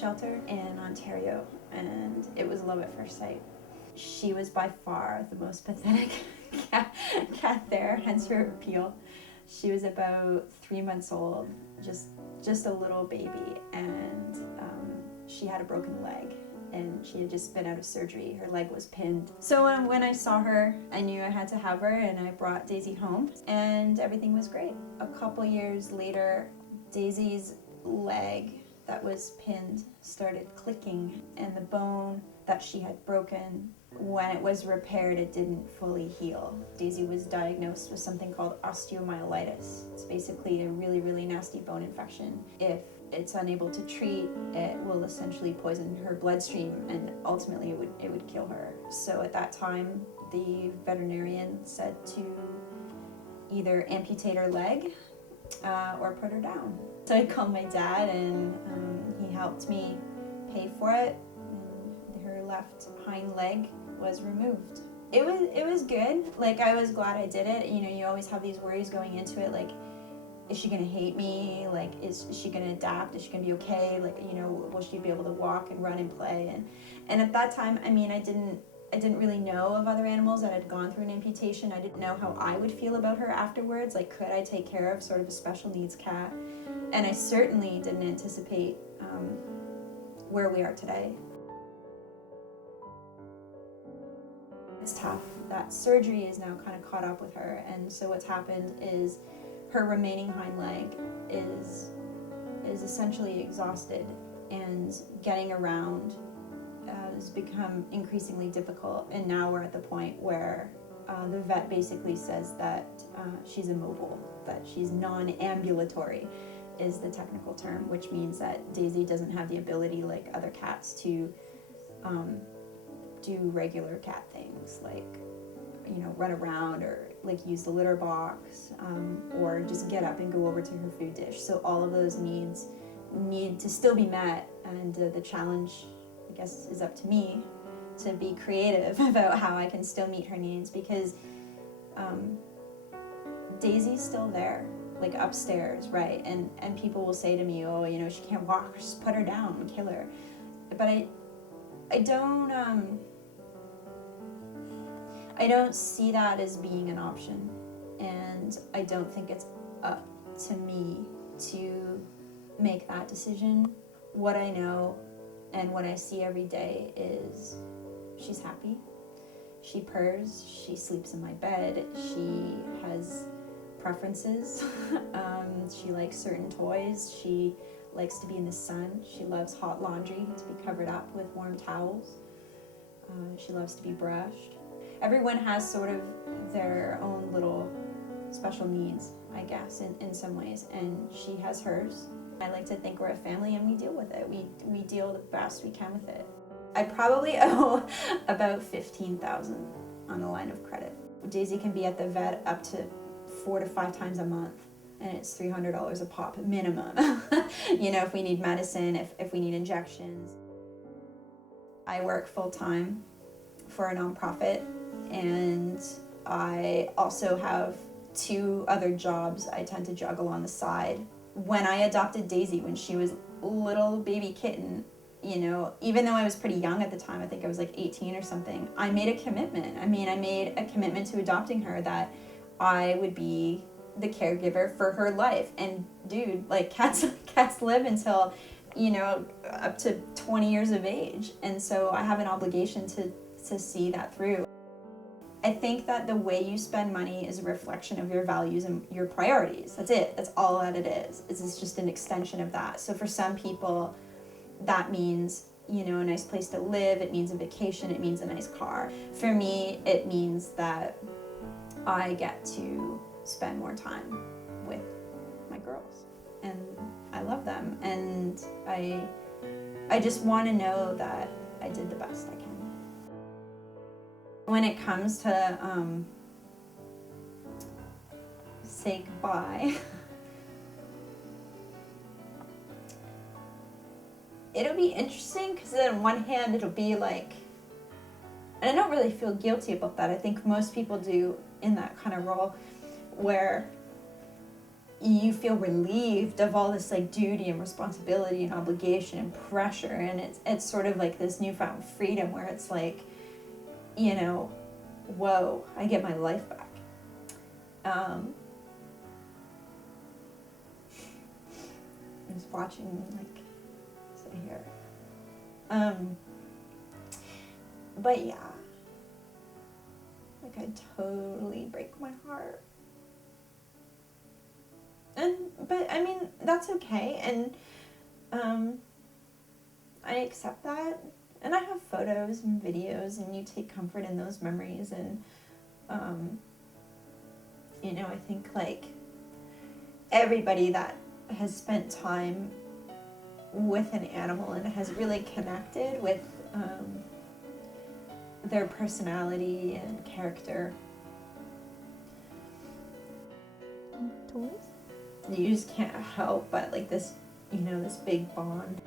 shelter in Ontario, and it was love at first sight. She was by far the most pathetic cat there, hence her appeal. She was about 3 months old, just a little baby, and she had a broken leg, and she had just been out of surgery. Her leg was pinned. So when I saw her, I knew I had to have her, and I brought Daisy home, and everything was great. A couple years later, Daisy's leg that was pinned started clicking, and the bone that she had broken, when it was repaired, it didn't fully heal. Daisy was diagnosed with something called osteomyelitis. It's basically a really, really nasty bone infection. If it's unable to treat, it will essentially poison her bloodstream, and ultimately it would kill her. So at that time, the veterinarian said to either amputate her leg or put her down. So I called my dad, and he helped me pay for it, and her left hind leg was removed. It was good. Like, I was glad I did it. You know, you always have these worries going into it, like, is she gonna hate me? Like, is she gonna adapt? Is she gonna be okay? Like, you know, will she be able to walk and run and play? And at that time, I mean, I didn't really know of other animals that had gone through an amputation. I didn't know how I would feel about her afterwards. Like, could I take care of sort of a special needs cat? And I certainly didn't anticipate where we are today. It's tough. That surgery is now kind of caught up with her, and so what's happened is her remaining hind leg is essentially exhausted, and getting around has become increasingly difficult. And now we're at the point where the vet basically says that she's immobile, that she's non-ambulatory is the technical term, which means that Daisy doesn't have the ability like other cats to do regular cat things, like, you know, run around or like use the litter box, or just get up and go over to her food dish. So all of those needs need to still be met, and the challenge, I guess, is up to me to be creative about how I can still meet her needs, because Daisy's still there, like upstairs, right? And people will say to me, oh, you know, she can't walk, just put her down and kill her. But I don't see that as being an option, and I don't think it's up to me to make that decision. What I know and what I see every day is she's happy, she purrs, she sleeps in my bed, she has preferences, she likes certain toys, she likes to be in the sun, she loves hot laundry, to be covered up with warm towels, she loves to be brushed. Everyone has sort of their own little special needs, I guess, in some ways, and she has hers. I like to think we're a family, and we deal with it. We deal the best we can with it. I probably owe about $15,000 on the line of credit. Daisy can be at the vet up to 4 to 5 times a month, and it's $300 a pop minimum. You know, if we need medicine, if we need injections. I work full-time for a nonprofit, and I also have 2 other jobs I tend to juggle on the side. When I adopted Daisy, when she was a little baby kitten, you know, even though I was pretty young at the time, I think I was like 18 or something, I made a commitment. I made a commitment to adopting her, that I would be the caregiver for her life. And dude, like, cats live until, you know, up to 20 years of age. And so I have an obligation to see that through. I think that the way you spend money is a reflection of your values and your priorities. That's it. That's all that it is. It's just an extension of that. So for some people, that means, you know, a nice place to live. It means a vacation. It means a nice car. For me, it means that I get to spend more time with my girls, and I love them. And I just want to know that I did the best I can. When it comes to say goodbye, it'll be interesting, because on one hand it'll be like, and I don't really feel guilty about that. I think most people do in that kind of role, where you feel relieved of all this like duty and responsibility and obligation and pressure, and it's sort of like this newfound freedom where it's like, you know, whoa, I get my life back. I'm just watching like sit here. But yeah, like I totally break my heart. But I mean, that's okay, and I accept that, and I have photos and videos, and you take comfort in those memories, and you know, I think like everybody that has spent time with an animal and has really connected with their personality and character, Toys? you just can't help but like this, you know, this big bond.